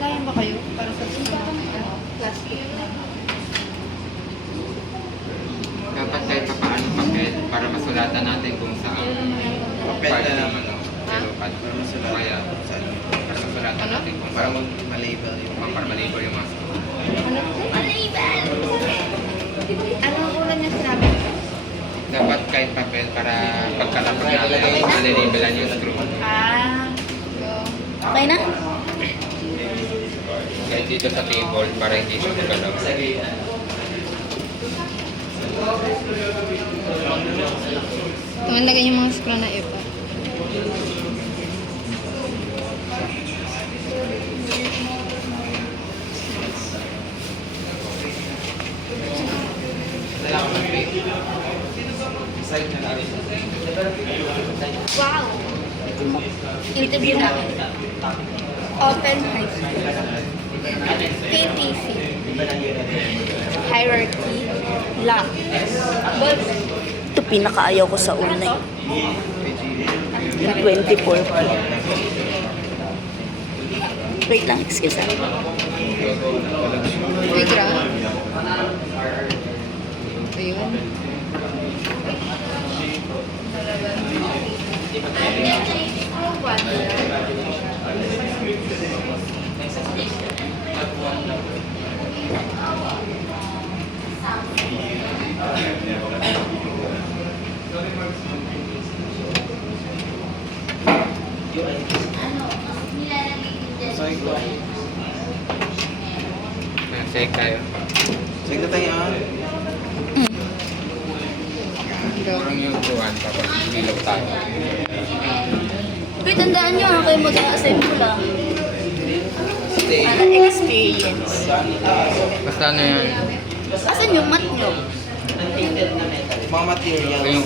lagayan ba kayo para sa plastic? Dapat kahit pa paano papel para masulatan natin kung saan Papel part na ng naman. ano, cellophane. Para masulatan. Kaya, para masulatan natin kung Para saan. malabel yung Para malibor yung mask. Ano? Anong ulan niya sinabi? Dapat kahit papel para pagkalapag natin, malilibelan yung screw. Ah. So, Okay na? Kahit dito sa table para hindi siya magalaw. tumalagay yung mga screw na iba. Wow! Interview na. Open high school. KTC. Hierarchy. Lock. Balls. Ito pinakaayaw ko sa una eh. Yung 24. Wait lang, excuse me. May graph. Ayun. Shake tayo. Sige tayo ah. Parang yung tuwan tapos bilog tayo. Uy, tandaan nyo ha, kayo mag-a-assemble lang. Para experience. Basta ano yan? Asan yung mat nyo? Mga materials. Yung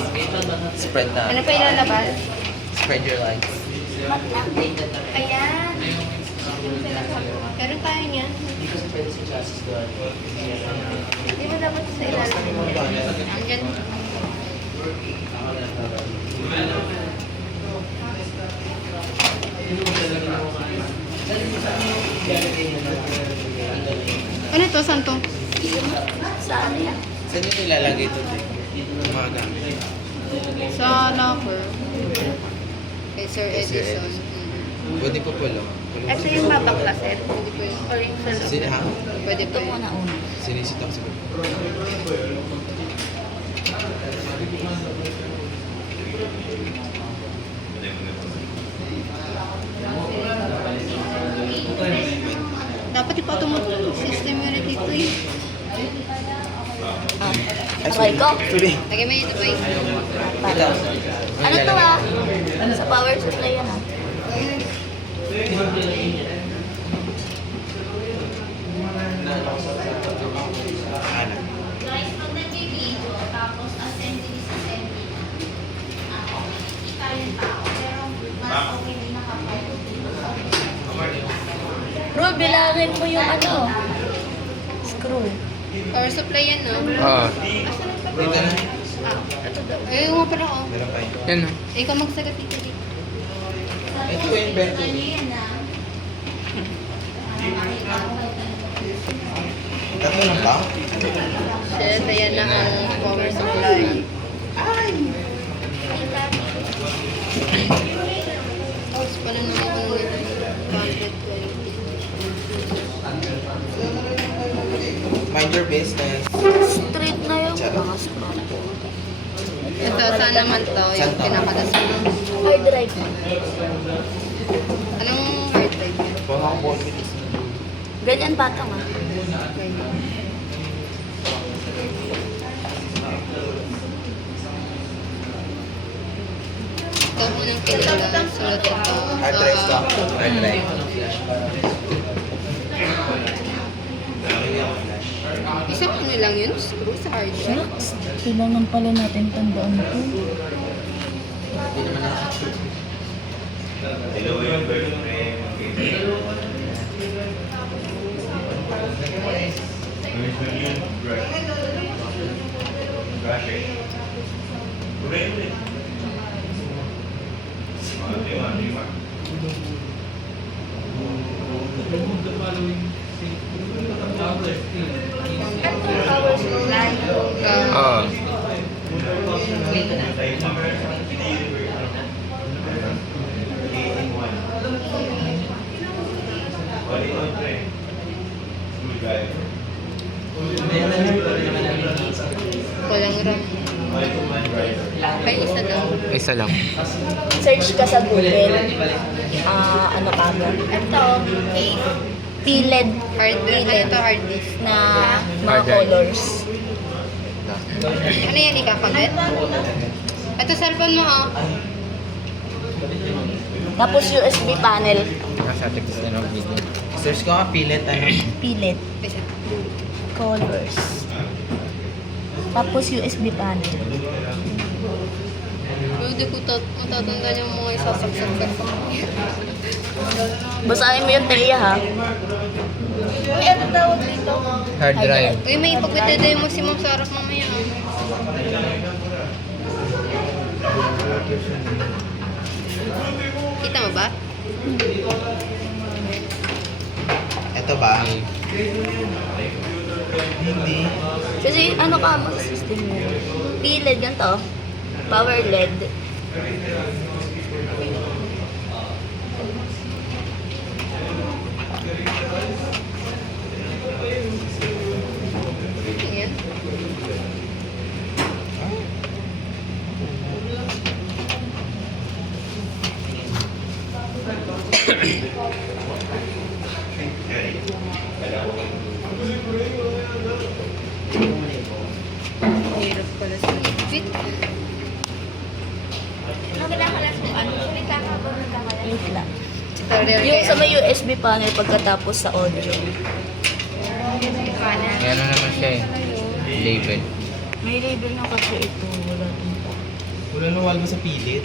Spread na. Ano pa ilalabas? Spread your legs. Mat lang. Ayan. Meron tayo niyan. Di ba dapat sa ilalim? Andyan. Ano to? Saan to? Saan yan? Saan nyo nilalagay ito? Mga gamit. Sa locker. Kay Sir Kay Sir Edison. Edison. Pwede po po lang. Ito yung babaklasin. Pwede po yung or yung sa loob. Sino ha? Pwede po Ito yun. muna una. Sinisitok sa Dapat ipatong mo system yun dito eh. Okay ko? Tuloy. Lagay mo dito ba Ito. Ano to ah? Sa power supply yan ah. Ano? Guys, pag nag-video, tapos assembly sa assembly, kita yung tao, pero mas okay din nakapag. Bro, bilangin mo yung ano. Screw. Power supply yan, no? Oo. Dito na. Ah, ito daw. Eh, yung nga pala ko. Meron pa yun. Yan o. Ikaw magsagat dito dito. Ito yung invento. Ano yan ah? Tatlo lang ba? Shit, ayan na ang power supply. Tapos pala naman ko nito. 120. Mind your business. Straight na yung mga screw. Ito, saan naman to? Yung Saan to? pinakadasal. Hard drive. Anong hard drive? Mga ballpen. Ganyan batang ah. Okay. Ito unang pinila. Sunod ito. Hard drive to. Hard drive. Isang ano lang yun? Screw sa hard drive. Shucks. Kailangan pala natin tandaan ito. Hindi naman nakakashoot. Power supply. Oo. Walang RAM. Ay, isa daw. Isa lang. Search ka sa Google. Ano ka mo? Ito, case. Piled Hard disk. Ano ito, hard disk? na mga Hard drive. colors. Ano yan, ikakabit? Ito, cellphone mo, oh. Tapos USB panel. Nasa text na ng video. Search ko nga, pilit, ano? Piled Isa. colors. Tapos USB panel. Hindi ko matatanggal yung mga isasaksak sa Basahin mo yung Teya ha. Uy, ano tawag dito? Hard drive. Uy, may ipagwitede mo si Ma'am Sarah mamaya. ah. Kita mo ba? Ito ba? Hindi. Kasi ano ka mo sa system mo? Piled yan to. Power LED. Ayan. Hirap pala sa fit. Ano kinakalas mo? Ano? Sulit ka ba nagkakalas? Wait lang. Tutorial Yung kaya. sa may USB panel pagkatapos sa audio. Kanan. May ano naman siya eh. Label. May label na kasi ito. Wala din. Wala nung mo sa pilit.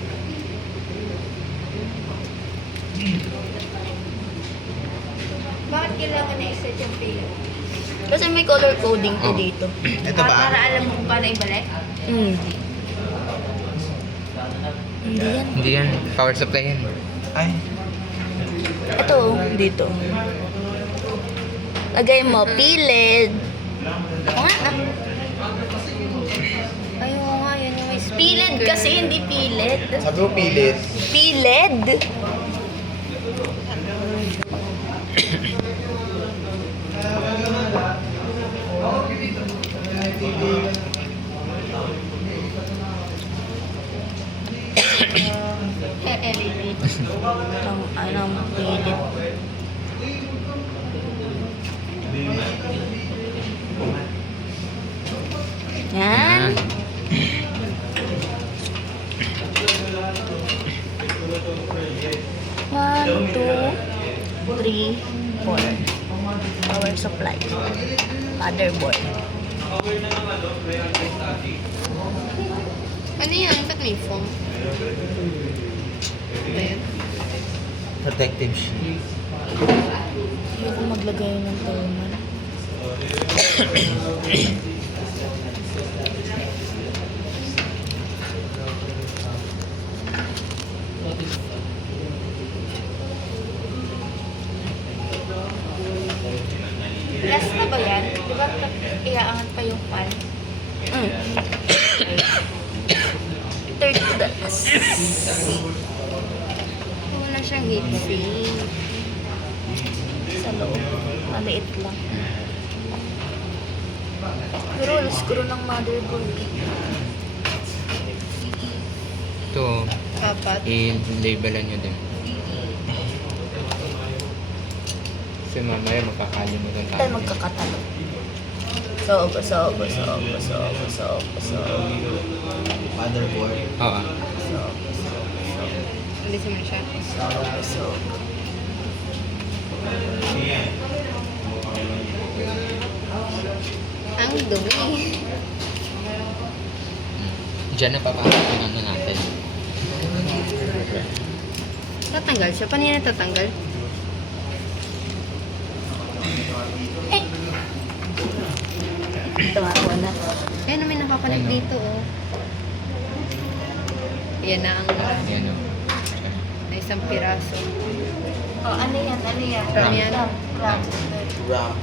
Bakit kailangan na isa yung pila? Kasi may color coding to Oh. dito. Ito Para ba? alam mo kung paano ibalik? Hmm. Hindi yan. Hindi yan. Power supply yan. Ay, Ito, dito. Lagay mo, piled. O nga, Ay, oo nga, yan yung may piled kasi hindi piled. sabi mo pilit. Piled. LED. Anong piled? Yan. One, two, three, four. Power supply. Motherboard. Ano yan? Ba't may foam? Ayan. Protective sheet. Ayoko maglagay ng thermal. Last na ba yan? Di ba iaangat pa yung fan? Third class. Wala siyang heatsink. Sa loob. Maliit lang. Pero wala screw ng motherboard. Ito, Apat. i-labelan nyo din. Kasi mamaya makakalimutan Tayo tayo. magkakatalo. Sob. Motherboard. Oo. Alisin mo na siya. Sob. Ang dumi. Diyan na papasok yung ano natin. Tatanggal siya. Paano yan natatanggal? Tumawa na. Ayan na may nakakonect Ano? dito, oh. Yan na ang Yan o. na isang piraso. Oh, ano yan? Ano yan? Ram. Ram. Ram.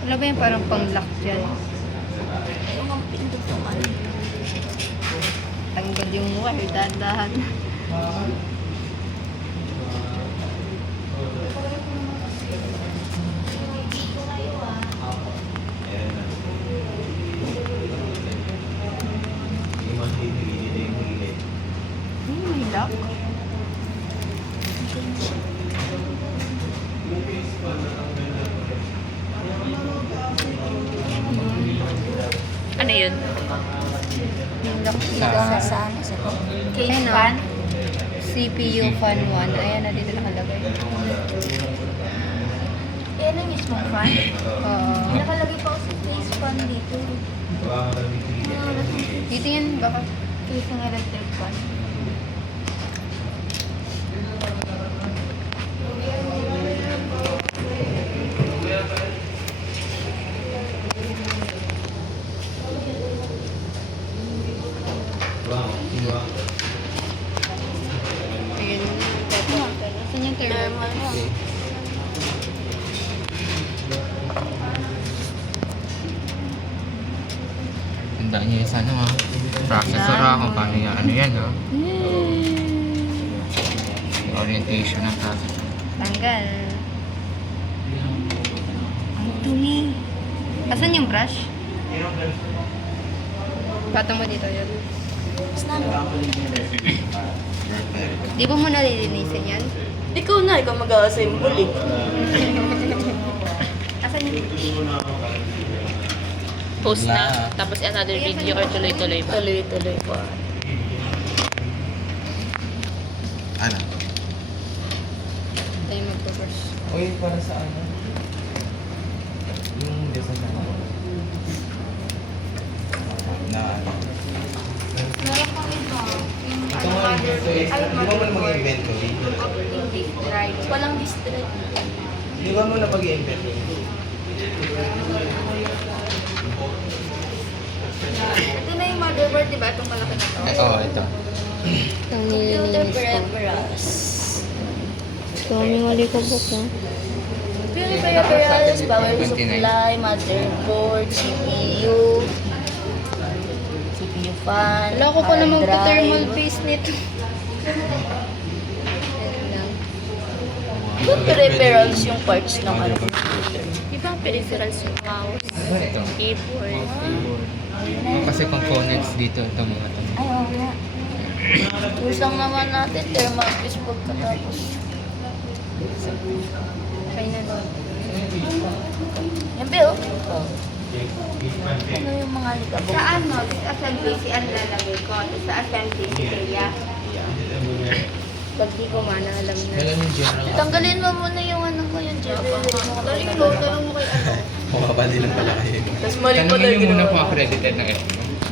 Wala ba yung parang pang-lock dyan? Yung ang pindutukan. Tanggal yung wire, dahan-dahan. May lock. Ano yun? Yung lock Nagawa sa sa ano, sa case Ayun, fan. CPU fan 1. Ayan na dito nakalagay. Yan ang mismong fan. Oo. Nakalagay pa ako sa case fan dito. Dito yan, baka case ng electric fan. Ayun. Saan yung thermal? Tandaan niyo yung sa ano ha. Processor ha, kung paano yan. Ano yan ha. Orientation ng processor. Tanggal. Ang dumi. Asan yung brush? Patong mo dito yun. Tapos na. Di ba mo nalilinisin yan? Ikaw na, ikaw mag-assemble eh. Asan yung... Post na. Tapos another video or tuloy-tuloy ba? Tuloy-tuloy pa. Ano? Tayo magpo-brush. Uy, para sa ano? Yung design na ako. Na ano? Meron kang ito. Yung Ito nga, di ba mo na mag-inventory? Hindi, dry. Walang distress. Di ba mo na mag-inventory? Ito na yung motherboard, di ba? Itong malaki na to. Oo, ito. Itong Filter nililinis ko. preference. Daming alikabok mo. Filter preference, power supply, motherboard, CPU. CPU fan, Wala ko pa hard namang drive. thermal paste nito. Ayun lang. Yung peripherals yung parts ng ano, computer. Iba ang peripherals yung mouse, Ito. keyboard. Kasi components dito, ito mga ito. Ay, oo nga. Use lang naman natin thermal paste pagkatapos. Try na doon. Yan, Bill. Ano yung mga likabok? Sa ano, sa assembly si ang lalagay ko. Sa assembly si Leia. Pag di ko mana, alam na. Kailan yung general? Tanggalin mo muna yung ano ko, yung generator mo. Tanong mo, tanong mo kay ano. Mukha din ang pala kayo. Tapos mali pa Tanungin tayo niyo muna ginawa. kung accredited ng F.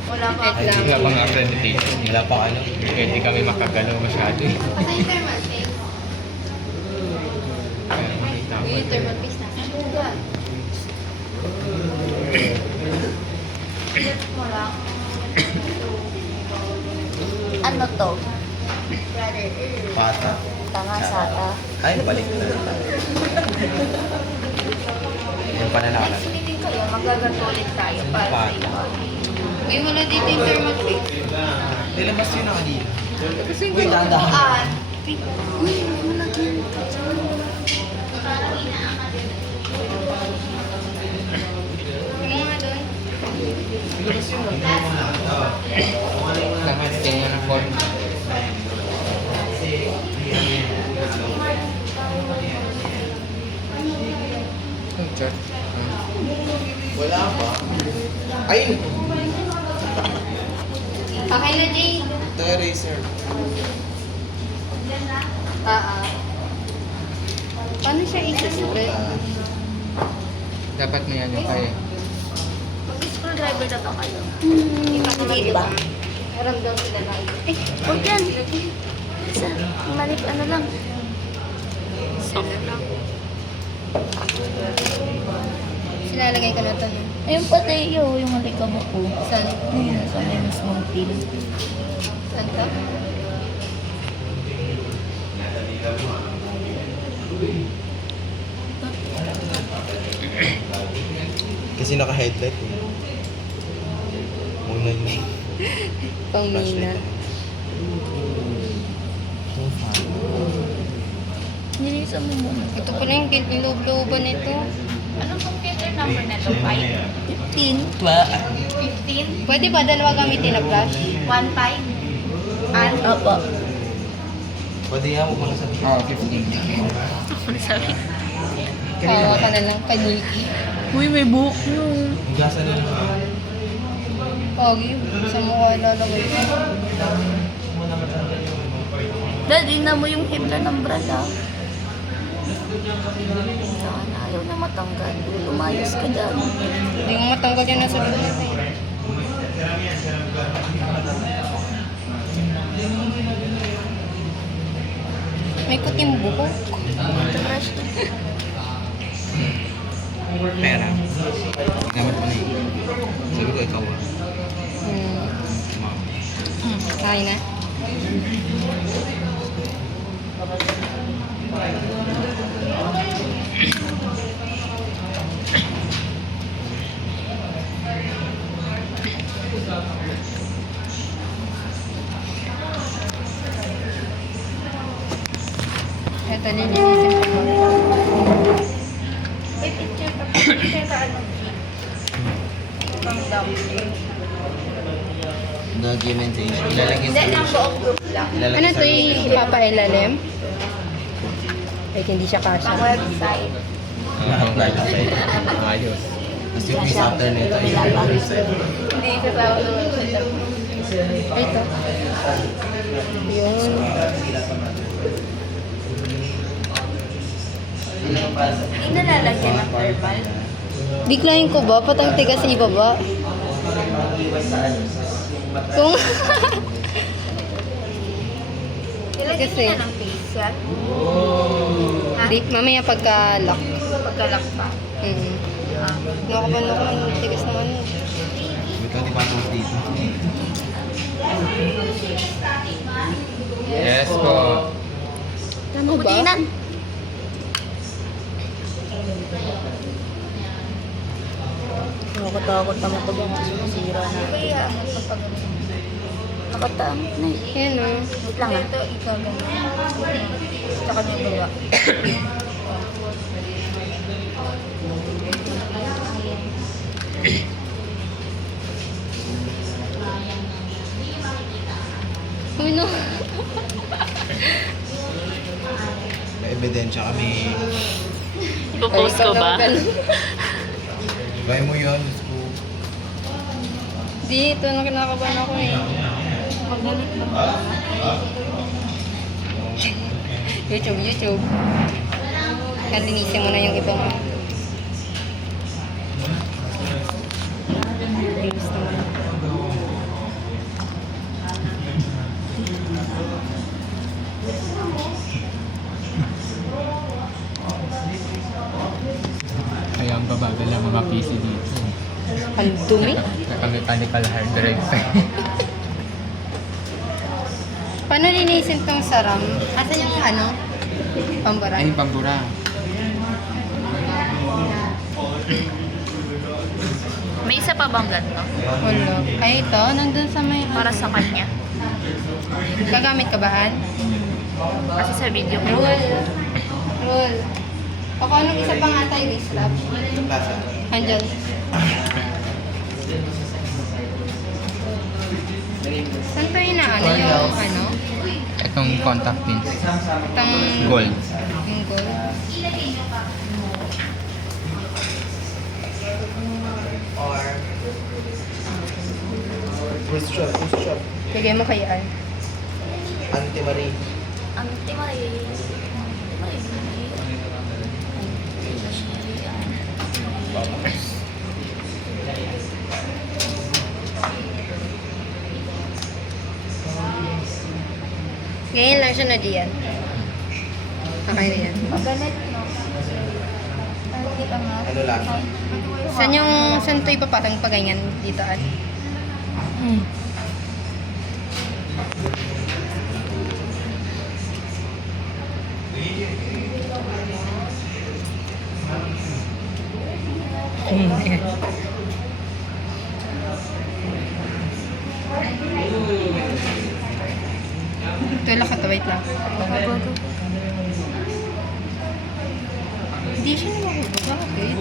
Wala pa. Wala pang accreditation. Wala pang ano? Hindi kami makagalaw masyado. Asa yung thermal paste? Kaya makita ko. Yung thermal paste na. Ano yan? Set mo lang. Ano to? Brother. Pata. Tanga sata. Ay, balik na lang. Yung pala nakalat. Sinitin kayo, magaganto ulit tayo para sa Pata. iyo. Uy, wala dito yung thermal paste. Nilabas yun na kanina. Kasi Uy, dahan-dahan. Uy, wala dito. Yung mga doon. Lahat tingnan ng form. Oh, chat. Wala pa. Ayun! Okay na, Jay. The eraser. Paano siya isa-spread? Dapat may ano kayo. Mag-screwdriver na to kayo. Hindi ba? Meron daw sila na. Eh, huwag yan. Isa, manip, ano lang. Soft lang. Silalagay ko na ito. No? Ayun pa tayo, yung alikabok ko. Saan? Ayun, sa may small pin. Saan to? Kasi naka-headlight eh. Muna yun. Pang mina. Nilisan mo muna. Ito pala yung loob-looban nito. Anong computer number na to? 5? 15. 15? Pwede ba dalawa gamitin na flash? 15? An? Opo. Pwede yan, huwag mo na sabihin. Oo, 15. Ano sabi? Kawawa ka na lang kaniki. Uy, may buhok yun. Hugasan na naman. Pogi, sa mukha lalagay ko. Dad, na mo yung himla ng brada. Saan ayaw na matanggal. Lumayos ka dyan. Hindi mo matanggal yan nasa loob natin. May kuting buhok. Brush na. Pera. Gamit mo na yun. Sabi ko, ikaw ah. Ma'am. Kain na. Ito, lilinisin ko. May picture pa. Picture ka ano? Pang down. Documentation. Ilalagay Hindi, ng buong group lang. Ilalagay Ano sa to yung ipapailalim? Like hindi siya Pang kasha. website. Na-apply sa site. Ayos. Tapos yung piece after nito, yung website. Hindi kasama ng website. Ay, ito. Yun. Hindi nalalagyan ng verbal. Decline ko ba? Patang tiga sa ibaba. Kung... Nilagyan Kasi- ka na ng facial. Di, mamaya pagka-lock. Pagkalak pa. Nakaban, tigas naman. Ikaw di pa ako dito. Yes po. Ano ba? Pudinan. Nakatakot naman ito bang masira na. Kaya ano kapag Nakatamit na eh. Yan o. Wait lang ah. ito, ikaw ganyan. Sa kanya gawa. Uy, no. May ebidensya kami. Ipopost ko ba? Gaya mo yun. Diyos ko. Di, ito na kinakabahan ako eh. YouTube. Kalinisin mo na yung ibang... Linis naman. Kaya ang babagal ang mga PC dito. Ang dumi. Naka-mechanical hard drive. Paano linisin tong saram? Asan yung ano? Pambara? Ay, pambura. May isa pa bang ganito? Wala. Ay, ito. Nandun sa may... Para sa kanya. Gagamit ka ba, Han? Kasi sa video ko. Roll. O kung anong isa pang anti-wrist wrap? Plaza. Andyan. Saan to yung ano? Yung ano? Itong contact pins. Itong... Gold. Yung gold. Who's shop? Bigay mo kay Al. Ante Marie. Ante Marie. Ngayon lang siya na diyan. Okay na yan. Magalit, no? Hindi ka nga. Ano lang? Saan ito ipapatang pa ganyan dito at? Ito lang wait lang. Hindi siya nakakuha. Bakit?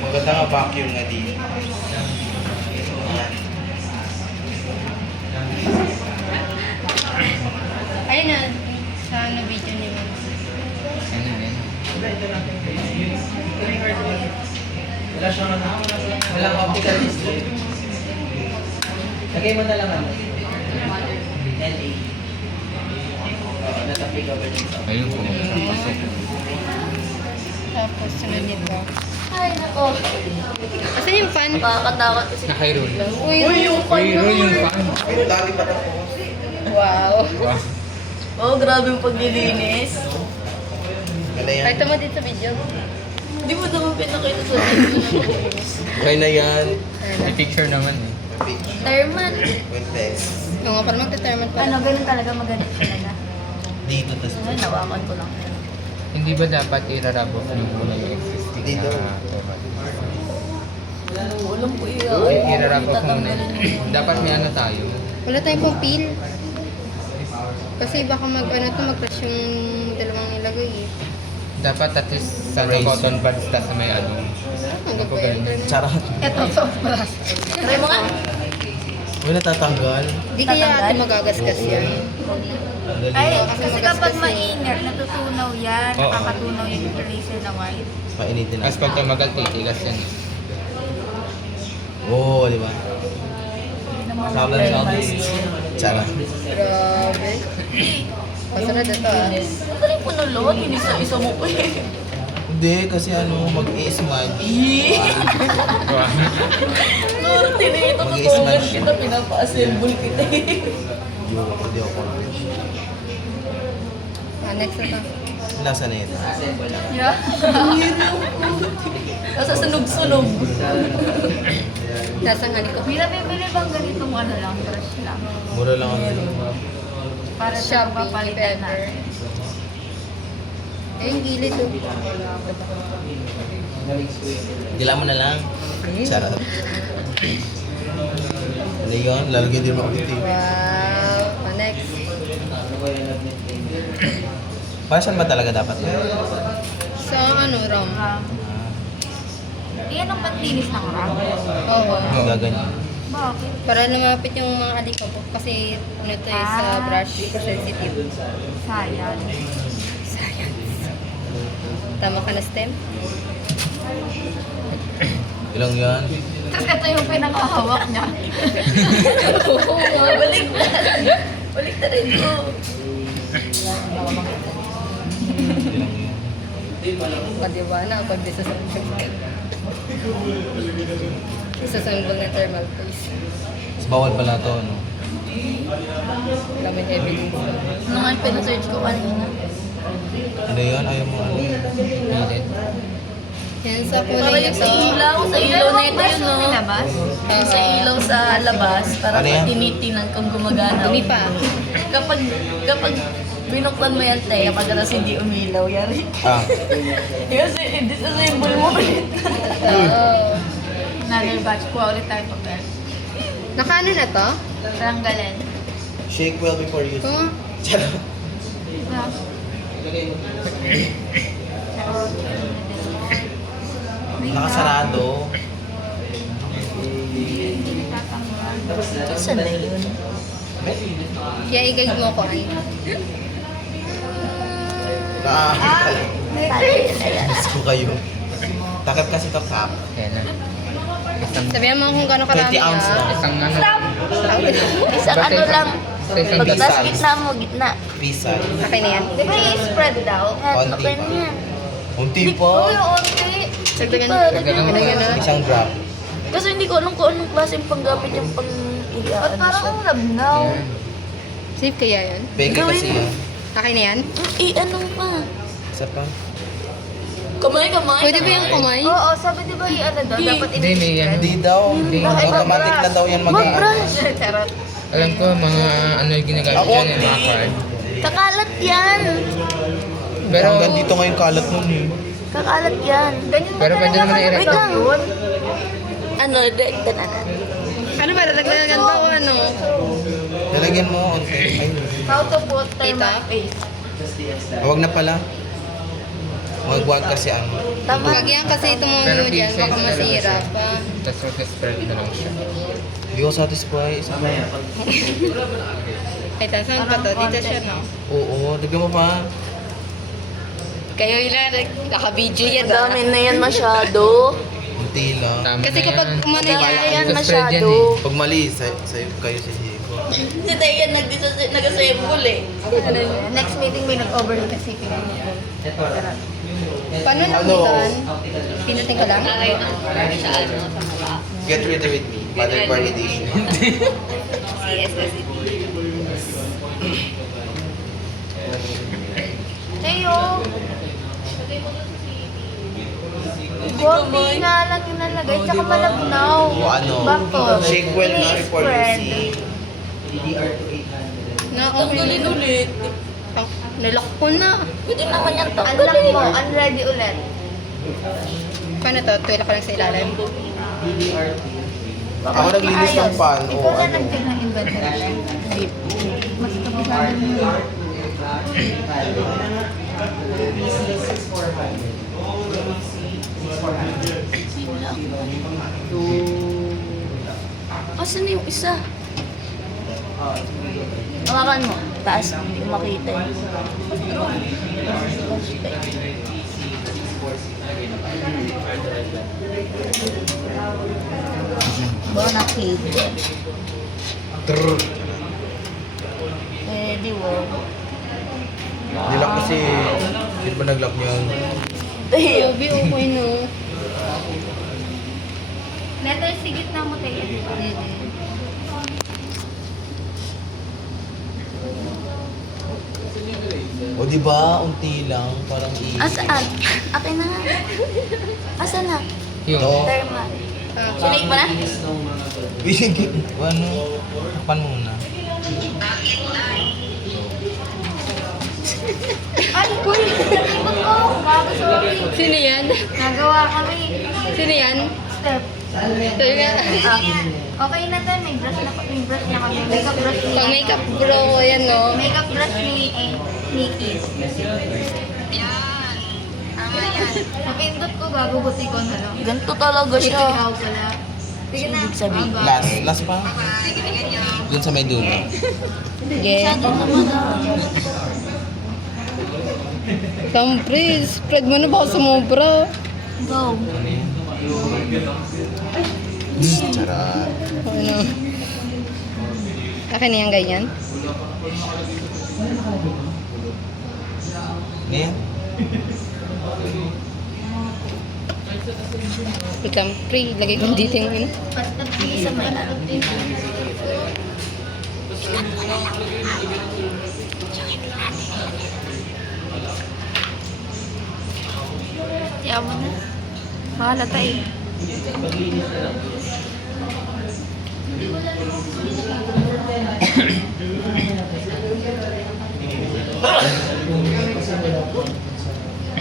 Maganda nga vacuum nga dito. Ayun na. Sa ano video niyo. Ano yan? Walang optical display. Lagay mo na lang ano. LA. Natapig ka ba dito? Ayun po. Pasok. Tapos sunod nito. Ay, nako. Asan yung fan? Nakakatakot kasi. Naka-roll. Uy, yung Uy, roll yung fan. Pero dami pa na po. wow. Wow. Oh, grabe yung paglilinis. Ano yan? Pakita mo dito sa video. Hindi mo naman pinakita sa video. Okay na yan. May picture naman eh. Terman. With text. Oo nga, parang magta-termat pa. Ano, ganun talaga magalit talaga. Dito, tas Ay, nawakan ko lang. Hindi ba dapat irarabok yung muna yung existing Dito. na Walang po irarabok muna. Dapat may ano tayo. Wala tayong pang peel. Kasi baka mag-crush yung dalawang nilagay eh. Dapat at least sa Raise. cotton buds tas may ano. Ang gagawin. Charot. Ito, soft plus. Try mo nga. Uy, natatanggal. Di kaya ate magagasgas yan. Ay, Kasi kasi kapag magasgas maingat, natutunaw yan. Oo. Nakakatunaw yung eraser na white. Painitin na. Tapos pag tumagal, titigas yan. Oo, di ba? Sablan sa Charot. Grabe. Masarap ito ah. Ano rin punulot? Hindi sa isa mo ko eh. Hindi, kasi ano, mag-i-smudge. Wow. Lord, tinito ko Mag-i-smudge. kita, pinapa-assemble kita eh. Hindi ako. Next na to. Lasa na ito. Yeah. Nasa sunog-sunog. Lasang ano ko. Binabibili bang ganitong ano lang, brush lang? Mura lang ang Para sa Shopee, papalitan if na. ever. Eh, yung gilid oh. Gila mo na lang. Charot. Ano yun? Lalagyan din mo ako dito. Wow. Next. Para saan ba talaga dapat yun? So, ano, Rom? Iyan ang panlinis ng rag. Oo. Gaganyan. Bakit? Para lumapit yung mga alikabok kasi ano to eh, sa brush sensitive. Sayang. Tama ka na stem? Ilang yan? Tapos ito yung pinakahawak niya. Oo nga, balik na. Balik na rin ko. Ilang yan? O diba na pag disassemble. Disassemble na thermal paste. Mas bawal pala to, no? Wala may evidence. Nung ang pinasearch ko kanina. Ano yun? Ayaw mo ano? Pilit. Yan sa Para kulay yung niya sa to. ilaw, sa ilaw na ito yun, no? Yung sa ilaw sa labas, para Ano yan? tinitinan kung gumagana. Dumi pa. Kapag binuklan mo yan, te, kapag alas hindi umilaw, yari. Ah. Kasi, disassemble mo ulit. Oo. Another batch, kuha ulit tayo papel. Nakaano na to? Tanggalin. Shake well before use. Ito nga. Charot. Nakasarado. Saan na yun? Kaya i-guide mo ko ay. Miss ko kayo. Takip kasi to cap. Yan na. Isang, Sabihan mo kung gano'ng karami 20 ounce lang. isang ano. Isang ano lang. Sa isang Pagtas gitna mo, gitna. Pisa. Okay na yan. Di ba i-spread daw? Yan, Konti okay na pa. yan. Unti Uy, pa. onti. Dagdagan. Dagdagan mo. Dagdagan na. Isang drop. Kasi hindi ko alam kung anong klaseng panggamit yung pang At parang ang labnaw. Safe kaya yan? Peke kasi yan. Okay na yan? ano pa? Isa pa. Kamay. Pwede ba yung kamay? Oo, sabi di ba ano daw, dapat Hindi, may yan. Hindi daw. Automatic na daw yan Mag-brush. Charot. Alam ko, mga ano yung ginagamit Ako, dyan, yung mga hindi. card. Kakalat yan. Pero, hanggang dito nga yung kalat nun eh. Kakalat yan. Ganyan pero pwede naman Wait i-record. lang. Ano, direkta na. Ano ba? Dagdagan pa o ano? Lalagyan mo. Unti. Ay, How to put Tita? face. huwag na pala. Huwag kasi ano. Tama. Wag yan kasi Pero tumulo big dyan. size Baka na lang masira siya. pa. Tapos mag-spread na lang siya. Hindi ko satisfy. Isa pa. Ay, saan pa to? Dito siya, no? Oo, dagyan mo pa. Kayo ilan, naka-video yan, Ang dami na yan masyado. Unti lang. Tama Kasi na kapag yan. umano Kaya yan, yan Mag-spread yan masyado. Pag mali, sa'yo kayo si Diego. Si Dayan nag-assemble eh. Next meeting may nag-overload kasi paano namutan? Pinutin ko lang? Get ready with me. Father validation. Tayo. Konti nga lang yung nalagay, tsaka malabnaw. O ano? Bakit? Shake well na before you Spread. see. Na, okay. ulit. Ah, nalock ko na. Pwede naman yan to. Unlock mo, unready ulit. Paano to? Tuwila ko lang sa ilalim. Ako naglinis ng pan. O Ikaw na ano. nag-check ng inventory. Mas kapisado mo. Asan na yung isa? Hawakan mo. Taas. Hindi ko makita eh. Baka nakita. Trrr. Eh, di wow. Nilock kasi. Hindi ba nag-lock niyan? Ayun. Obi, okay no. Letter, sigit na mo tayo. O di ba unti lang. Parang Asaan? Akin na nga. Asan na? Yung, Ito. Thermal. Ah, Sinake mo na? Binigit. Ano? Takpan mo muna. Ay, uy! Nalibot ko! Bago, sorry. sino yan? Nagawa kami. Sino yan? Step. Ito nga. Okay na tayo, may brush na kami. Makeup brush ni... Pang makeup bro, yan no. Makeup brush ni Nikki. Tama yan. Napindot ko, gagubuti ko na lang. Ganito talaga siya. Ikaw pala. Sige na. Ibig sabihin. Bye-bye. Last. Last pa. Doon sa may dulo. Sige. Masyado naman ah. Siyempre, spread mo na baka sumobra. Go. Charot. Ano? Akin na yan ganyan. Ngayon? Become free. Lagay ko dito yung ano. Basta sa may Tiyaw mo na. Mahalata eh.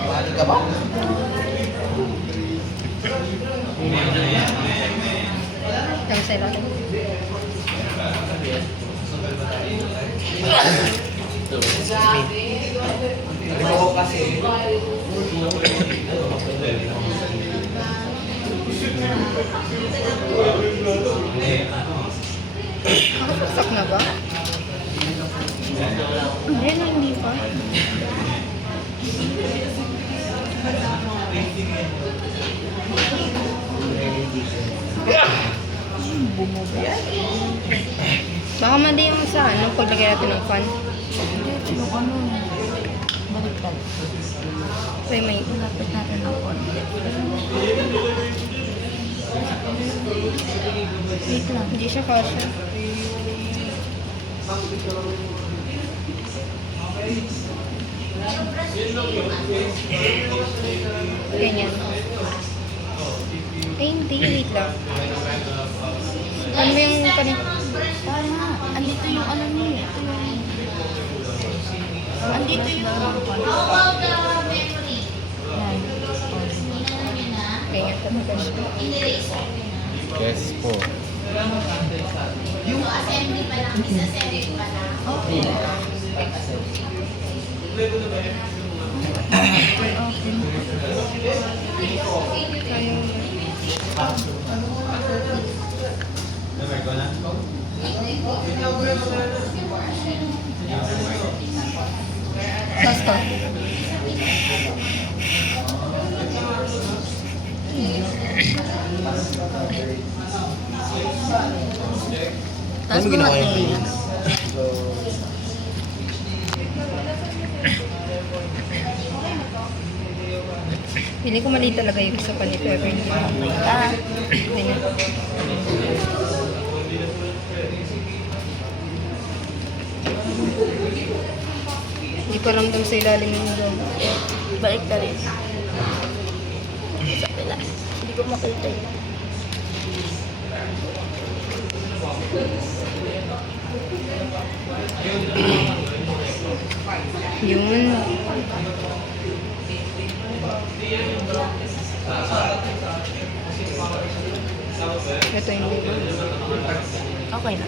Balik ka ba? Yung sa ilalim. Ano ko kasi? Nakasaksak na ba? Ayun, hindi pa. mali mo sa ano, paglagay natin ng fan. Hindi, yung ano. Baliktad. Ay, may... Lapit natin ng konti. Wait lang. Hindi siya kasha. Ganyan. Ay, hindi. Wait lang. Ano ba yung kanina? Tama. Andito yung ano niya. Ito yung... Andito yung... How about the memory? Yan. Ganyan talaga siya. In-erase mo na. Yes po. So, assembly pa lang. Disassembly pa lang. Okay. Basta. Tapos Ano ginawa yung bumatay. Pili ko mali talaga yung isa pa ni Beverly. Ah, Ganyan. Hindi ko ramdam sa ilalim ng dog. balik na rin. Sa pila. Hindi ko makita yun. Yun. Ito yung Okay na.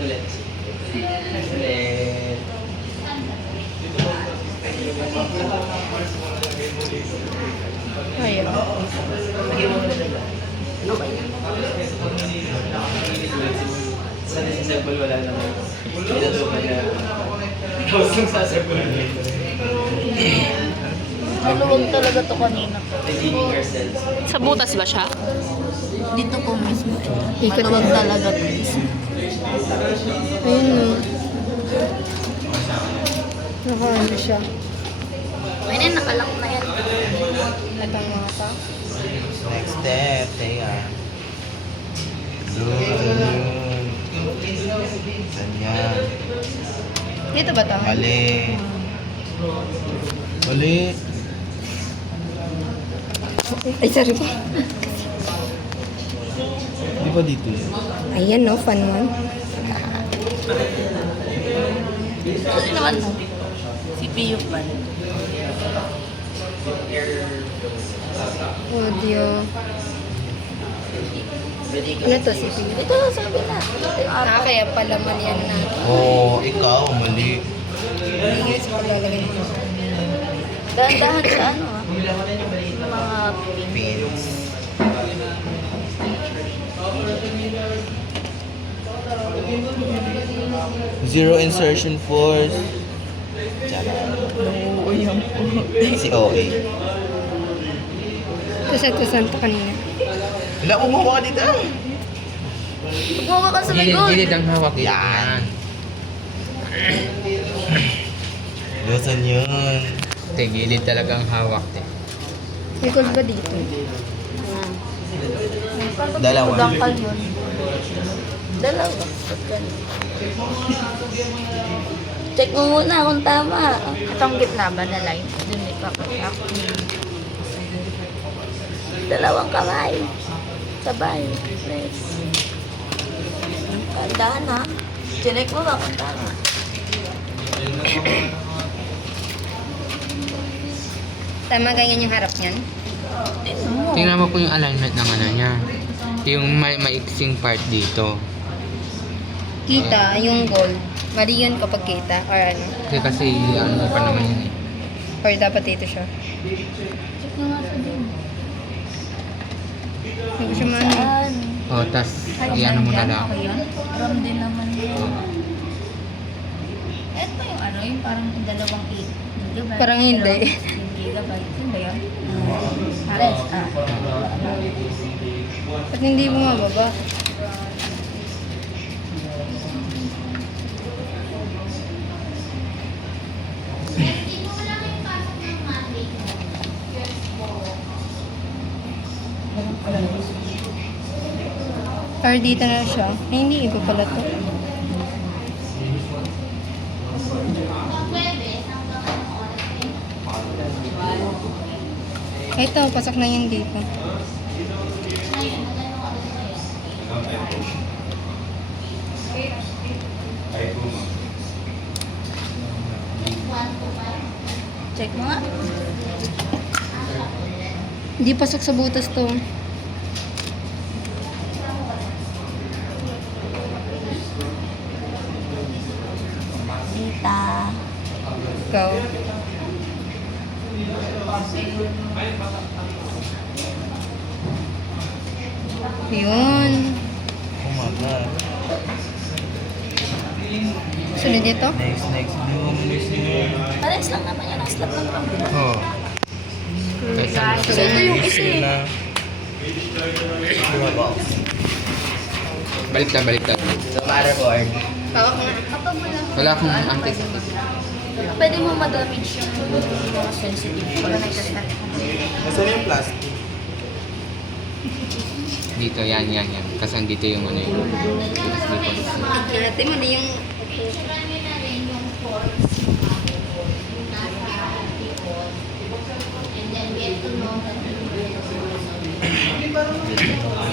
Ulit. Ayaw. Sa disasable wala naman. Pinatukan na. Tapos nung sasable na. Maluwag talaga to kanina. Redeeming ourselves. Sa butas ba siya? Dito po mismo. Ikot Maluwag lang. talaga to. Ayun no. Naka-ano siya. Pwede nakalak na yan. Ito ang mga pa. Next step, teka. Doon. Ganyan. Dito ba ito? Mali. Mali. Ay, sorry po. Di ba dito yun? Ayan no, fun one. Kasi naman CPU pa. Audio. Ano to, CPU? Ito, sabi na. Ah, kaya pala mali yan natin. Oo, ikaw, mali. Hindi nga sa paglalagay mo. Dahan-dahan sa ano ah. Mga Pins. Zero insertion force. Oo, yung Si OA. Tusan to kanina. Wala, umuha ka dito. Bumawa ka sa likod. Gilid ang hawak. Yan. Lusan yun. Te, gilid talaga ang hawak. Te. May gold ba dito? Dalawa. Dangkal yun. Dalawa. Ba't ganun? Check mo muna kung tama. Itong gitna ba na line? Dun may papayak. Dalawang kamay. Sabay. Press. Kandahan ha. Check mo ba kung tama? Tama ganyan yung harap niyan? Tingnan mo. Tingnan mo po yung alignment ng ano niya. Yung maiksing part dito. Kita, yung gold. Mali yun kapag kita. Or ano. Kasi ano pa naman yun eh. Or dapat dito siya? Check na nga sa din. Hindi ko siya man. Saan? O, tas, iyan mo na lang. Okay yun? RAM din naman yun. Ito ba yung ano, yung parang 2 GB? Parang hindi. 2 GB. Yun ba yun? Pares. Ba't hindi bumababa? Hindi mo lang yung pasok ng Monday. Yes po. Or dito na siya. Ay, hindi. Iba pala to. Pag Webes, hanggang anong oras din? Ay, ito. Pasok na yun dito. Ngayon, hanggang anong oras na yun? One to five. Check mo nga. Hindi pasok sa butas to. Dita. Ikaw. Yun. Oh my God. Sunod dito? Next. Hindi mo miss yun. Pares lang naman yan. Ang slap ng RAM din. Oo. Kaysa Kasi ito yung isa eh. na. Baliktad. So, motherboard. Pawak nga. Kapag mo lang. Wala akong antik. Pwede mo madamage yung mga sensitive. Pag nagsasalit. Nasaan yung plastic? Dito, yan. Kasi andito yung ano yun. Natin mo na yung... Picturean nyo na rin yung forms yung nasa report. And then get to know that kasi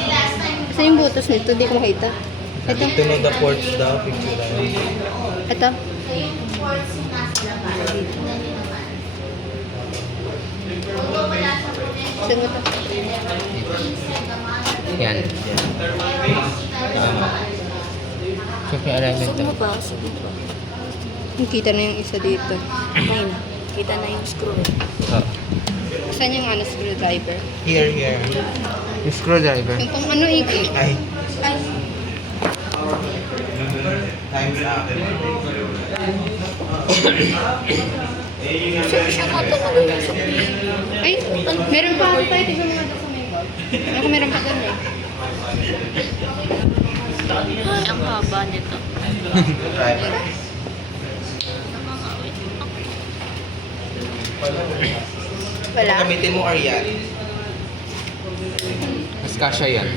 last time, Saan yung butas nito? Hindi ko makita. Ito. Ito na the ports daw, picture lang. Ito. so yung forms yung nasa labas. Tingnan nyo naman. Although wala sa potential, Saan mo to? inside the mother, Yan. kita nyo naman. Siyempre, alignment Sige mo ba? Sige ba? Kita na yung isa dito. Ayun na. Kita na yung screw. Saan yung ano, screwdriver? Here. Yung screwdriver. Yung pang ano, ikot. Ay. Ay, Time's up. Siya nga talaga yung sabihin. ay, meron pa ako tayo. Tignan mo nga doon sa may bag. Ako meron pa doon eh. Ay, ang haba nito. Driver. Wala. Gamitin mo Arial. Mas kasha yan.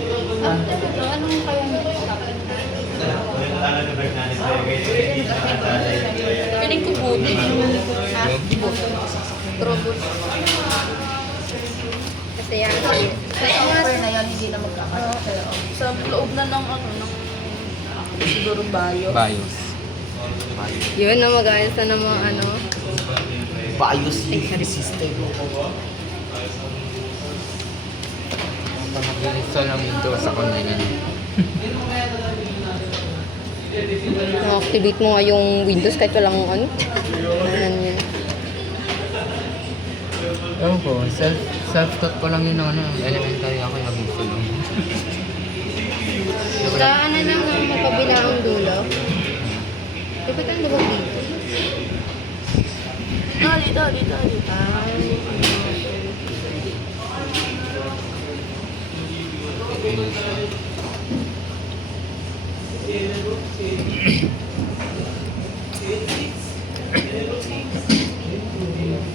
Anong kaya nito? Piling ko buti. Probos. Kasi yan. Offer na yan, hindi na magkakaroon. Sa loob na ng ano, ng siguro bayo. Bios. Yun na, mag-ayos na ng mga ano. Bios yung system. Pag mag-install ng Windows ako na yan. Na-activate mo nga yung Windows kahit walang ano. Ano yan. Ewan ko, self-taught ko lang yun ng ano, elementary ako nag-install lang. Sa ano lang ang magkabilaang dulo. Di ba tayo lubog dito? Dito.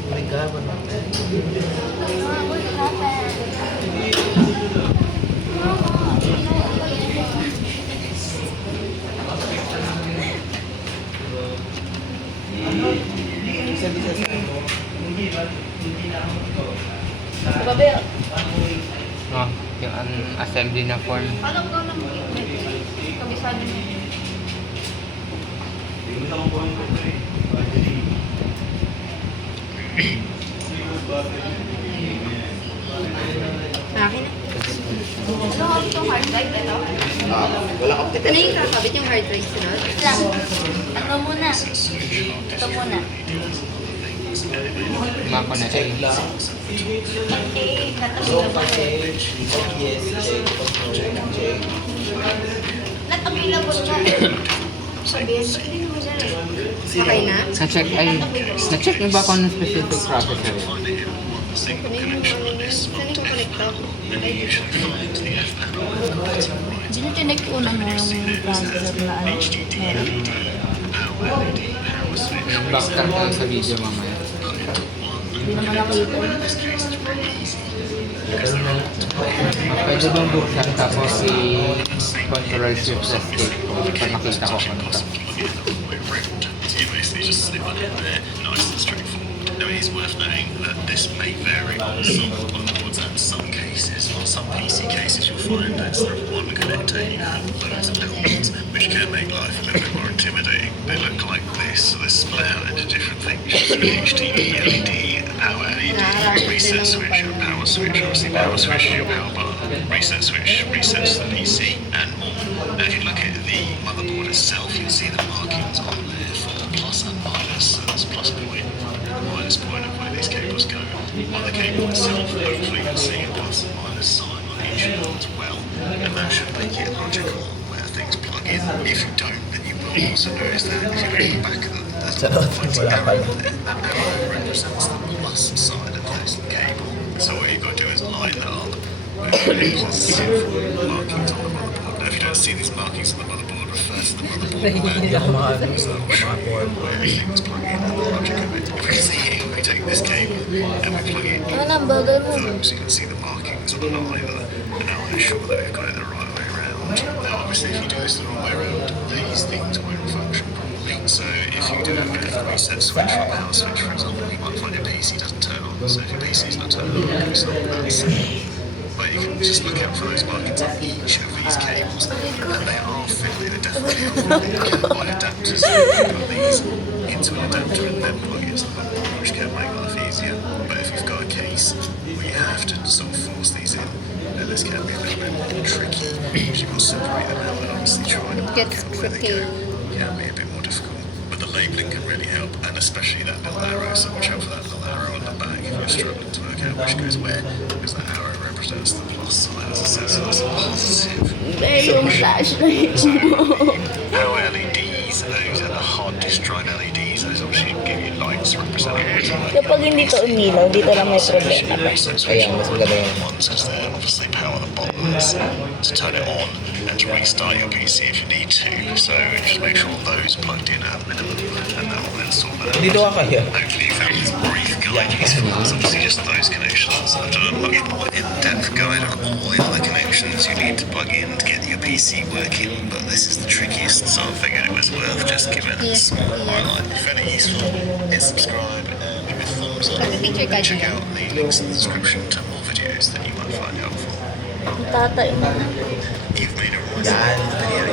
My God, what happened? Babe, Oh, yung assembly na form. alam ko lang kabisado mo. Akin na. Ano ang itong hard drive? Ito? Wala kang ticket. Ano yung kakabit yung hard drive sunod? Lang. Ito muna. Ito muna. Mako na siya. Okay, So, katapos check. Yes, check. Check. not available na. Sabihin, hindi mo siya eh. Okay na? Na-check na-check niyo ba kung anong specific processor? Ano yung saan yung connector? Sino tinig ko na mo yung processor na ano? Meron. Yung backtrack na sa video mamaya. Hindi naman nakita. Pwede bang buksan tapos i-control shift escape ko para makita ko kung ito. You basically just slip it in there, nice and straightforward. Now it is worth noting that this may vary on some motherboards and some cases. On some PC cases you'll find that instead of one connector you have loads of little ones, which can make life a little bit more intimidating. They look like this, so they're split out into different things. HDMI, LED, power LED, reset switch, power switch, obviously power switch is your power button, reset switch resets the PC, and more. Now if you look at the motherboard itself, you'll see the markings on there for plus and minus. So there's plus point and minus point of where these cables go. On the cable itself, hopefully you'll see a plus and minus sign on each one as well, and that should make it logical where things plug in. If you don't, then you will also notice that if you look at the back of the there's a pointing arrow there. That arrow represents the plus side of this cable. So what you've got to do is line that up with really positive markings on the motherboard. Now if you don't see these markings on the motherboard, refer to the motherboard where things plug in and the logic of it. If we see here, we take this cable and we plug it Ano na, bagal mo. those, you can see the markings on the line there, and now I'm sure that we've got it the right way around. Now obviously if you do this the wrong way around, these things won't function properly. So if you do a reset switch or a power switch, for example, you might find your PC doesn't turn on. So if your PC is not turned on, it's not that. But you can just look out for those markings on each of these cables, and they are fitted, they're definitely helpful. You can buy adapters, you can put these into an adapter and then plug it into the motherboard, which can make life easier. But if you've got a case where you have to sort of force these in, then this can be a little bit more tricky, because you've got to separate them out and obviously try to work Gets out where they tricky. go. Can be a bit more difficult. But the labelling can really help, and especially that little arrow, so watch out for that little arrow on the back if you're struggling to work out which goes where, because that arrow represents the plus side, as I said, so that's a positive. Hindi, yung flashlight mo. Power LEDs, those are the hard disk drive LEDs, those obviously give you lights representing what's on the Kapag hindi to umilaw, dito lang may problema. Kaya mas maganda yung ones, because they obviously power the buttons to turn it on and to restart your PC if you need to. So just make sure those are plugged in at minimum, and that will then sort that out. Dito ka kaya. Hopefully you found this brief guide useful. It's obviously just those connections. I've done a much more in-depth guide on all the other connections you need to plug in to get your PC working, but this is the trickiest, so I figured it was worth just giving it a small highlight. If any useful, hit subscribe and give it a thumbs up. Pag-picture ka Check dyan. out the links in the description to more videos that you might find helpful. Tatay mo. You've made a video,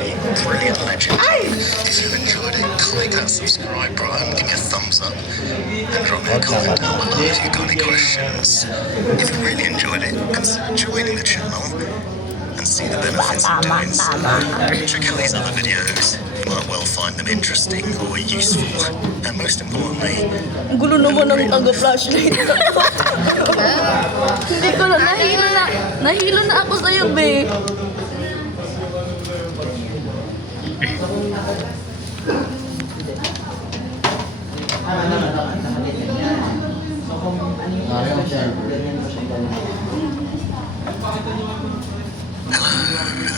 you brilliant legend. If you enjoyed it, click that subscribe button, give me a thumbs up, and drop me a comment down below if you've got any questions. If you really enjoyed it, consider joining the channel and see the benefits of doing so. Check out these other videos. You might well find them interesting or useful. And most importantly, Ang gulo naman ng taga-flashlight. Hindi ko na, nahilo na ako sa'yo, be.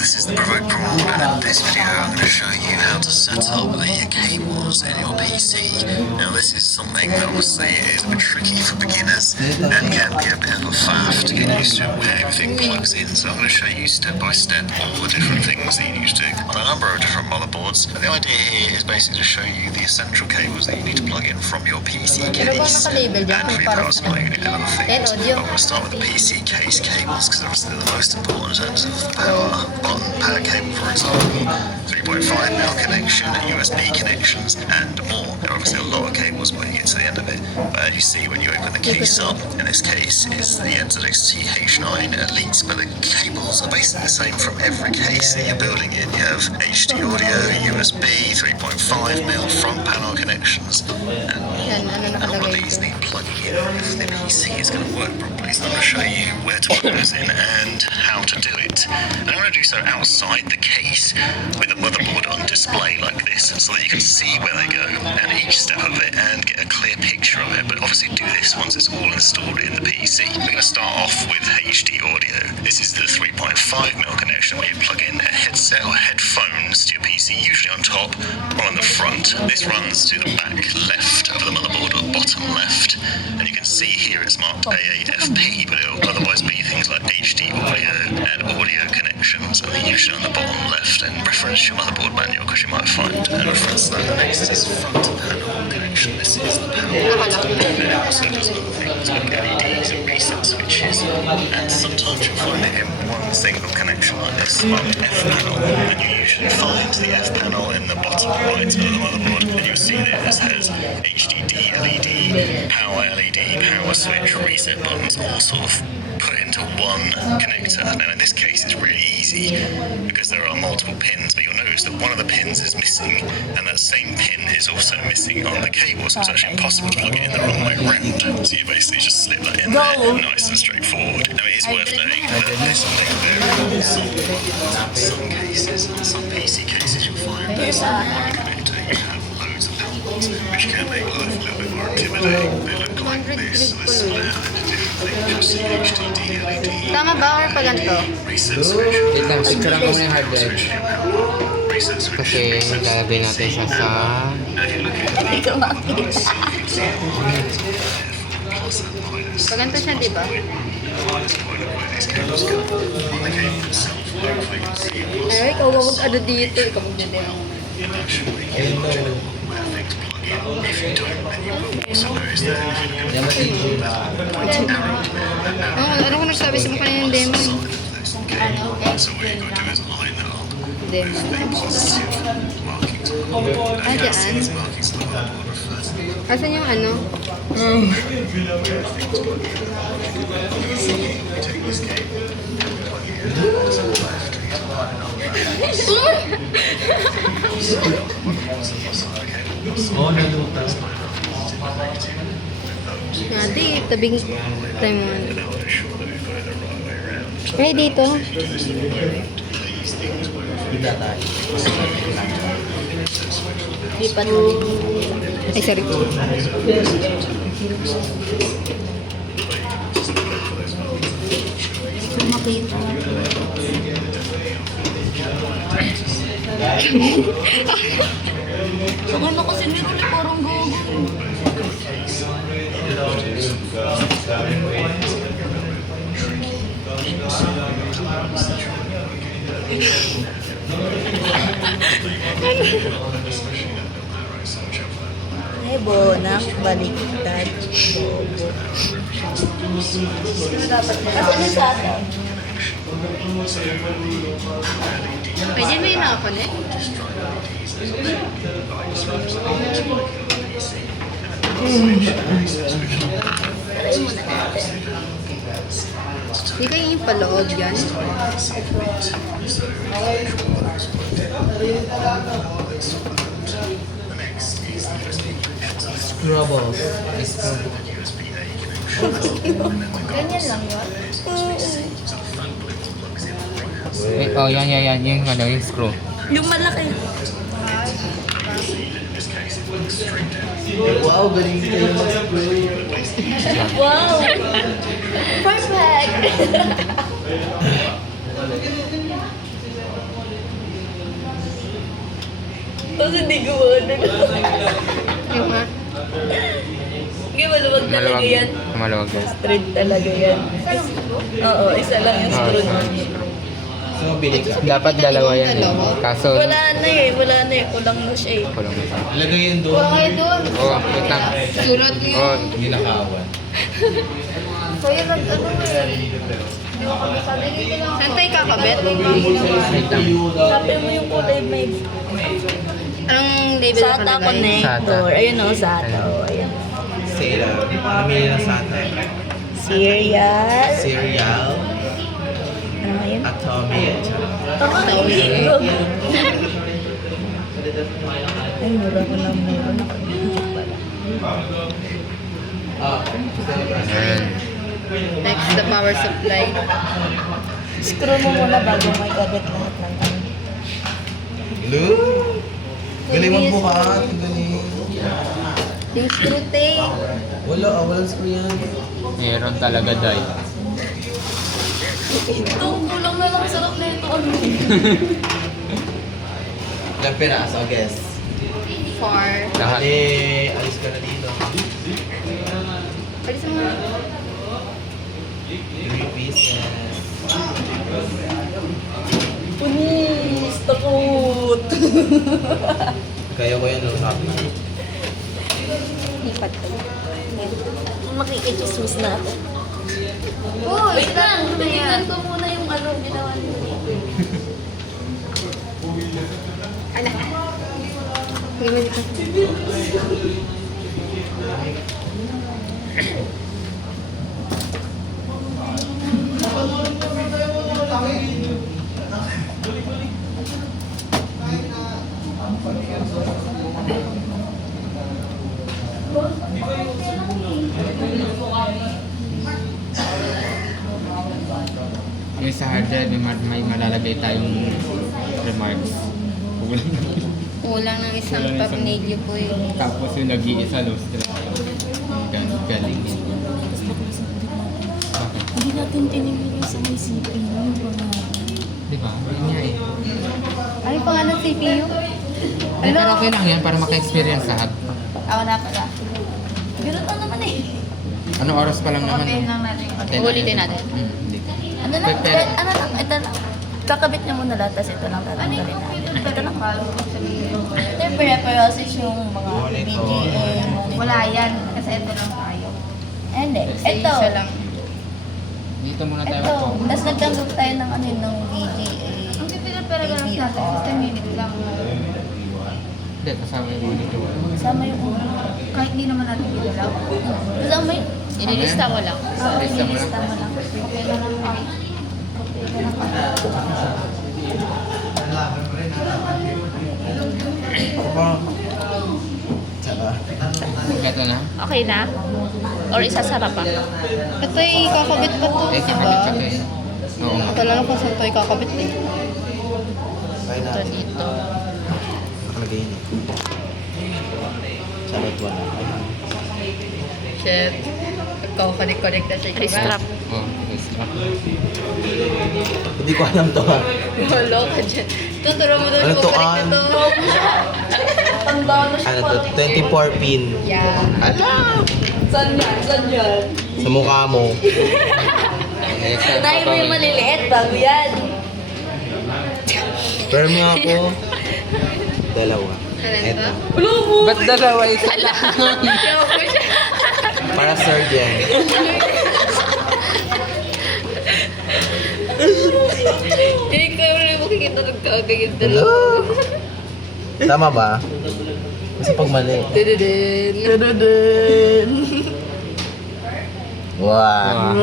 this is the Provoke Prawn, and in this video I'm going to show you how to set up the cables in your PC. Now this is something that obviously is a bit tricky for beginners and can be a bit of a faff to get used to where everything plugs in. So I'm going to show you step by step all the different things that you need to do on a number of different motherboards. And the idea here is basically to show you the essential cables that you need to plug in from your PC Ano bang case nakalabel dyan? and for your Para power supply unit and other things. audio. I'm going to start with the PC case cables because they're obviously the most important in terms of power on power cable, for example, 3.5mm connection, USB connections, and more. There are obviously a lot of cables when you get to the end of it, but as you see when you open the case up, in this case is the NZXT H9 Elite, but the cables are basically the same from every case that you're building in. You have HD audio, USB, 3.5mm front panel connections, and more. Yan, And ano all of nakalagay these ito? need plugging in if the PC is going to work properly. So I'm going to show you where to plug those in and how to do it. And I'm going to do so outside the case with the motherboard on display like this, so that you can see where they go and each step of it and get a clear picture of it. But obviously do this once it's all installed in the PC. We're going to start off with HD audio. This is the 3.5mm connection where you plug in a headset or headphones to your PC, usually on top or on the front. This runs to the back left of the motherboard or bottom left, and you can see here it's marked A8FP, but it'll otherwise be things like HD audio and audio connections, and they're usually on the bottom left. And reference your motherboard manual because you might find a reference that. The next is front panel connection. This is the power button, and it also does other things like LEDs and reset switches, and sometimes you'll find it in one single connection like this on the F panel, and you usually find the F panel in the bottom right of the motherboard, and you'll see that this has HDD LED, power LED, power switch, reset buttons, all sort of put into one connector. Now in this case it's really easy because there are multiple pins, but you'll notice that one of the pins is missing, and that same pin is also missing on the cable, so it's actually impossible to plug it in the wrong way round. So you basically just slip that in there, nice and straightforward. Now it is worth noting that this may vary in some cases. In some PC cases you'll find that one connector you have loads of ports, which can make life a little bit more intimidating. They look like this, and they're split out into different things. You'll see HDD, LED, Tama ba or pa ganito? reset switch, Wait lang, picturean ko muna yung hard drive. switch your power, reset switch, Kasi reset lalagay natin siya sa... Now if you look at Hindi ka makita. plus and minus. Pa ganito siya, di ba? Minus point of where these cables go. On the cable itself, hopefully you can see a plus. Ay, ikaw wag ano dito, ikaw magdedemo. And that should make it logical where things plug in. If you don't, then you will also notice that if you look at the cable, there's an arrow there. That arrow Ano ko nagsabi sa mukha ng demo? is the side of this cable. So what you've got to do is line that up Demo. with the positive markings on the motherboard. And you can see dyan. these markings on the motherboard refer to the Asan yung ano? We take this cable and plug it in to the left. We get line up. Ate, tabing tayo mo. Ay, dito. Lipat mo. Ay, sorry. Makita. Pag ano kasi meron eh, parang gogo. Ay, bonak, baliktad. Asan yung sata? Ay, dyan may nakapon eh. Di kayo yung paloob yan? Scrubbles. Ganyan lang yun? Oh, yan. Yung ano, yung screw. Yung malaki. Wow, galing kayo mag-screw. Wow! Perfect! Tapos hindi gumana. Yung ha? Hindi, maluwag talaga yan. Maluwag yan. Straight talaga yan. Oo, isa lang yung Oh, screw. So, bili ka. dapat dalawa yan. Kaso, Wala na eh, wala na eh. Kulang na siya eh. kulang na siya. Ilagay yun doon. Kuha kayo doon. Oh, wait lang. Surat Oh, yun. Hindi nakawan. Kuya, ano eh. Saan tayo kakabit? Wait lang. Sabi mo yung kulay may Anong label na SATA kalagay? connector. Ayun o, SATA. O, ayan. Sila. Namili ng SATA. Cereal. Cereal. Ano nga yun? Atomic. Tama na yung Ay, mura ko na mura. Nakagigit pala. Ayan. Next, the power supply. Screw mo muna bago may kabit lahat ng ano. Hello? Galing magbuhat. Galing. Yung screw tape. Walang screw yan. Meron talaga, Day. Ito, kulang na lang sarap na ito. Ano? Ilang piraso, guess. 4. Lahat. Alis ka na dito. Pwede sa mga... 3 pieces. Punis! Takot! Kaya ko yan, no? Sabi. Lipat ko. Makikichismis natin. Wait lang, tingnan ko muna yung ano ginawa niyo. Hindi mo dito. Yung sa hard drive, may malalagay tayong remarks. Kulang ng isang tornilyo po eh. Tapos yung nag-iisa lost galing. Bakit? Hindi natin tinignan yung sa may CPU yung pangalan. Di ba? Yun nga eh. Ano yung pangalan ng CPU? Pero okay lang yan para maka-experience lahat. Ako na pala. Ganun lang naman eh. Anong oras pa lang naman? Papayin lang natin. Ulitin natin. Hindi. Ano lang, Pero, ano lang, ito lang. Kakabit niya muna lahat, tapos ito lang tatanggalin natin. Ito lang. Ito yung pere-perosis yung mga BGA. Wala yan. Kasi ito lang tayo. Hindi. Kasi Ito. isa lang. dito muna tayo Ito. po. Tapos nagtanggap tayo ng ano yun, ng BGA. Ang pipila-pera lang natin. System unit lang. Hindi, kasama yung monitor. Kasama yung ulo. Kahit hindi naman natin ginalaw. Kasama yung... Ililista mo lang. Oo, Lista mo lang. ililista mo lang. Okay na lang ako. Tsaka. Ito na? Okay na? Or isasara pa? Ito ay kakabit pa to, Eh, diba? kakabit pa to eh. Oo nga. Wala lang kung saan ito ay kakabit eh. Kaya Ito natin. dito. Nakalagay yun eh. Charot wala. Shit. Nagkakakonek-connect na siya. Restrap. Oh, restrap. Hindi ko alam to ha. Wala ka dyan. Tuturo mo daw Ano siya to, mag-connect na to. Tanda na siya. Ano to? 24 pin. Yeah. Ala! Saan yan? Saan yan? Sa mukha mo. Tayo mo yung maliliit bago yan. Pero mo ako. Dalawa. Ano Eto. to? Ba't dalawa isa lang? Para surgeon. Hindi ka rin makikita nagkagayod Hello? Tama ba? Kasi pag mali. Dududun. Wow.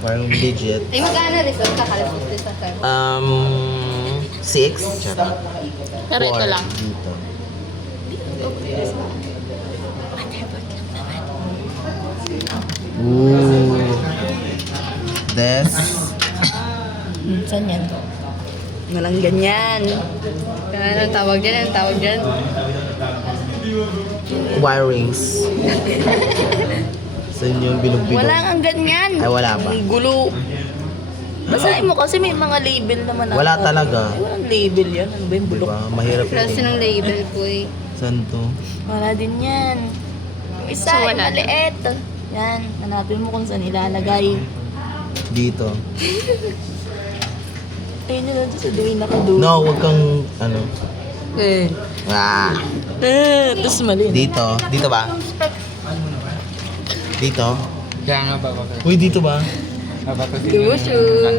Parang legit. Ay, magkano result ka? Kalasot din sa sir. 6. Charot. Pero ito 4 lang. Dito. Ooh. Des. Saan yan? Walang ganyan. Ano tawag dyan? Ano tawag dyan? Wirings. Saan yung bilog-bilog? Wala ang ganyan. Ay, wala ba? Ang gulo. Basahin mo kasi may mga label naman ako. Wala talaga. Ay, walang label yan. Ano ba yung bulok? Diba? Mahirap Klase yun. ng label po eh. Saan to? Wala din yan. Yung isa, So, yung wala na. maliit. Yan. Hanapin mo kung saan ilalagay. Dito. Ayun nila doon sa duwi nakaduwi. No, wag kang ano. Ah. Tapos mali. Dito. Dito ba? Dito. Kaya nga bababa. Uy, dito ba? Bababa Diba, sure?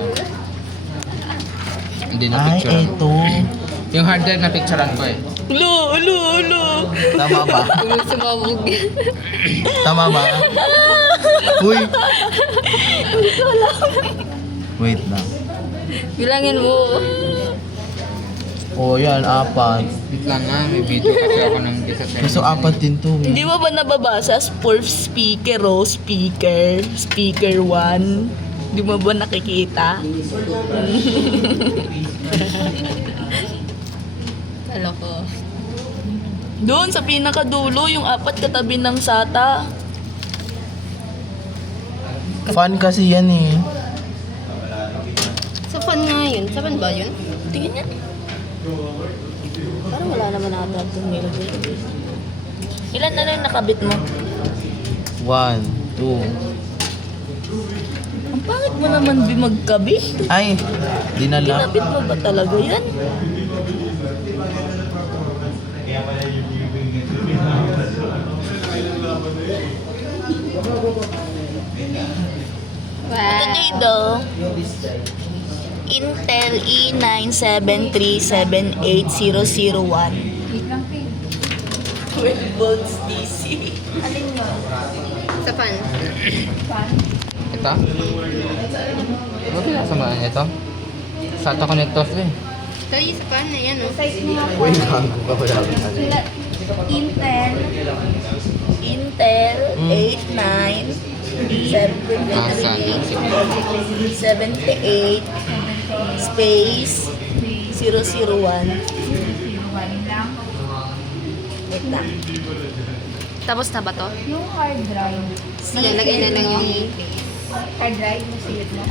Hindi na Ay, picture. eto. Yung hard drive na picturean ko eh. Ulo. Tama ba? Sumabog. Tama ba? Uy! Wait lang. Bilangin mo. Oh, yan, 4. Wait lang nga, may video kasi ako ng isa sa Gusto 4 din to. Hindi mo ba nababasa? Fourth speaker, speaker 1. Hindi mo ba nakikita? Kala ko. Doon sa pinakadulo, yung 4 katabi ng SATA. Fun kasi yan eh. Sa fan nga yun. Sa fan ba yun? Tingin niya. Parang wala naman ata itong nilagay. Ilan na lang nakabit mo? 1, 2. Ang pangit mo naman magkabit. Ay, dinala. Kinabit mo ba talaga yan? Today daw, Intel E973780001. 12 volts DC. Sa fan. Ito? Ano pinasamaan ito? SATA connectors eh. Ito yung sa fan na yan, oh. Uy, gago ka pala. Intel 78 space 001. Wait lang. Tapos na ba to? Yung hard drive. Yan, lagay na lang yung Hard drive, nasilip mo.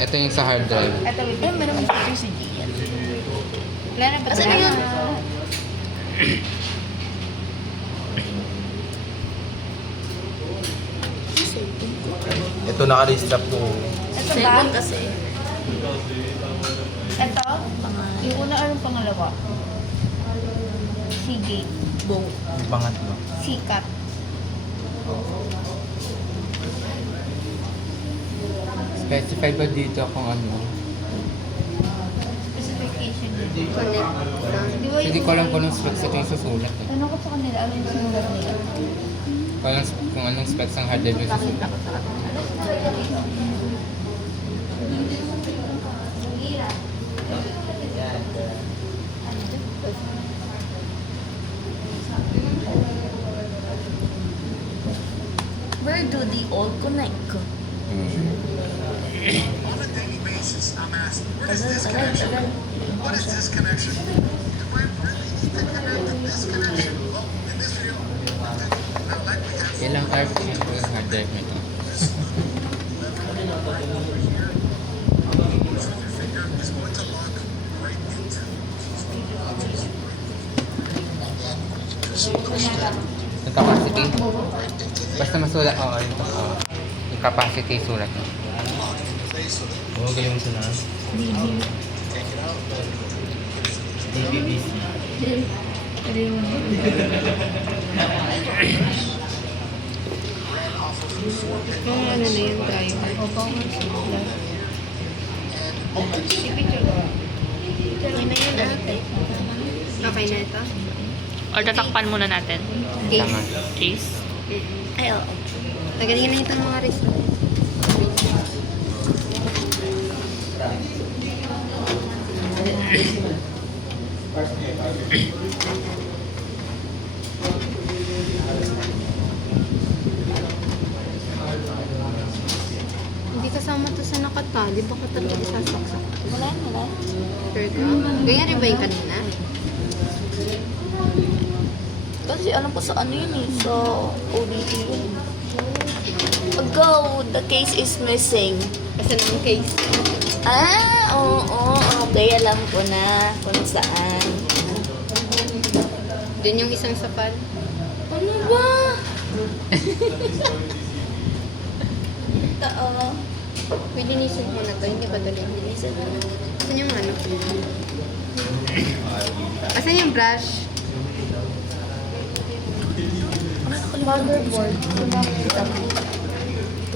Ito yung sa hard drive. Ito, wait. Ay, meron dito si Gian. Wala na ba? Asan na yun? Ito naka-restrap ko. Ito ba? Second kasi. Ito? Yung una, anong pangalawa? Seagate. Bow. Yung pangatlo. Sikat. Specify ba dito kung ano? Specification. Connect. Di ba Hindi ko alam kung anong specs ito yung susulat eh. Tanong ko sa kanila, ano yung sinulat nila? Kung anong specs ang hard drive yung susulat. Where do they all connect? Tagal. Ilang RPM po yung hard drive nito? Yung capacity? Basta masulat, oo, yung capacity sulat mo. Oo, ganyan mo sila. DBBC. Yung ano na yun tayo. Okay na yun ate. Okay na ito? Or tatakpan muna natin. Okay. Tama. Case. Ay, oo. Tagalin na itong mga result. Hindi kasama to sa nakatali. Baka talaga isasaksak. Wala. Sure ka? Ganyan rin ba yung kanina? Kasi alam ko sa ano yun eh, sa ODT yun. Go, the case is missing. Kasi ng case. Oo, okay, alam ko na kung saan. Doon yung isang sa fan. Ano ba? Oo. Linisin mo na to. Hindi ba ito linisin? Asan yung ano? Asan yung brush? Motherboard.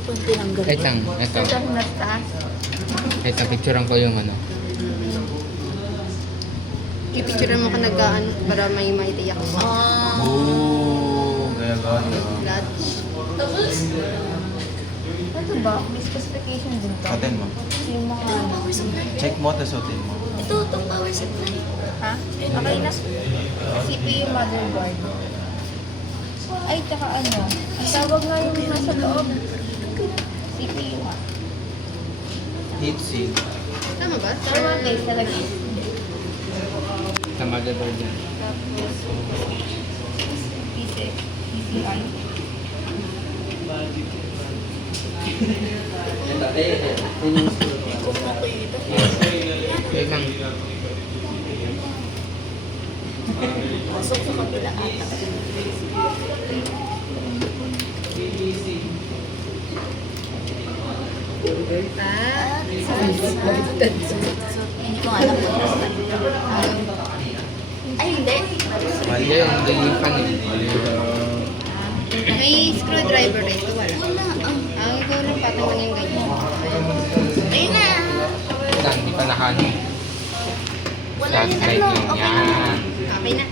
po yung tinanggal. Wait lang, ito. Ito na taas. Wait lang, picturean ko yung ano. Ipicture mo ka nagkaan para may maitiyak mo. Oo, kaya gano'n. Latch. Tapos, ano ba? May specification din to. Atin mo. Yung mga... Check mo, tapos suotin mo. Ito, itong power supply. Ha? Okay na. CPU motherboard. Ay, tsaka ano? Ang tawag nga yung nasa loob. CPU ha. Heatsink. Tama ba? Tama case talaga. Sa motherboard yan. Tapos, PCI. Wait lang. Pasok sa kabila ata. Ah, Hindi ko alam po. Ay, hindi. Hindi, yung dilim pan eh. may screwdriver rito. Wala. Wala. Ang ikaw lang patang yung ganyan. Ayun na. Lang, hindi pa nakano. Wala yung Flashlight ano. yun Okay na. yan. Okay na.